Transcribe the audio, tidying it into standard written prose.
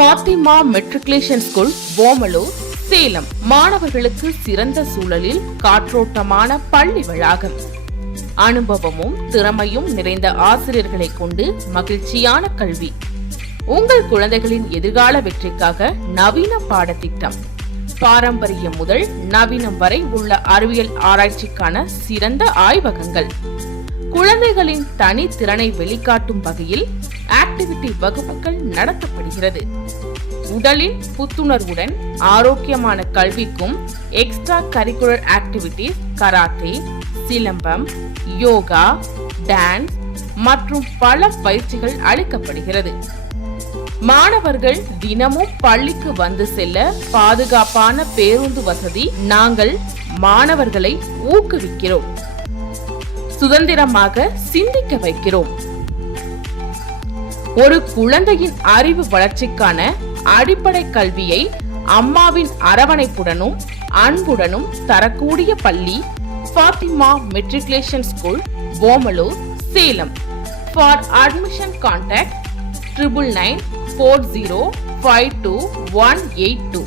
Fathima matriculation school, Omalur, Salem. மாணவர்களுக்கு சிறந்த சூழலில் காற்றோட்டமான பள்ளி வளாகம், அனுபவமும் திறமையும் நிறைந்த ஆசிரியர்களை கொண்டு மகிழ்ச்சியான கல்வி. உங்கள் குழந்தைகளின் எதிர்கால வெற்றிக்காக நவீன பாடத்திட்டம், பாரம்பரியம் முதல் நவீனம் வரை உள்ள அறிவியல் ஆராய்ச்சிக்கான சிறந்த ஆய்வகங்கள், குழந்தைகளின் தனி திறனை வெளிக்காட்டும் வகையில் ஆக்டிவிட்டி வகுப்புகள் நடத்தப்படுகிறது. உடலின் புத்துணர்வுடன் ஆரோக்கியமான கல்விக்கும் extra curricular activities, karate, silambam, yoga, dance மற்றும் பல பயிற்சிகள் அளிக்கப்படுகிறது. மாணவர்கள் தினமும் பள்ளிக்கு வந்து செல்ல பாதுகாப்பான பேருந்து வசதி. நாங்கள் மாணவர்களை ஊக்குவிக்கிறோம், சுதந்திரமாக சிந்திக்க வைக்கிறோம். ஒரு குழந்தையின் அறிவு வளர்ச்சிக்கான அடிப்படை கல்வியை அம்மாவின் அரவணைப்புடனும் அன்புடனும் தரக்கூடிய பள்ளி Fatima matriculation school, Omalur, Salem. For admission contact 9994052182.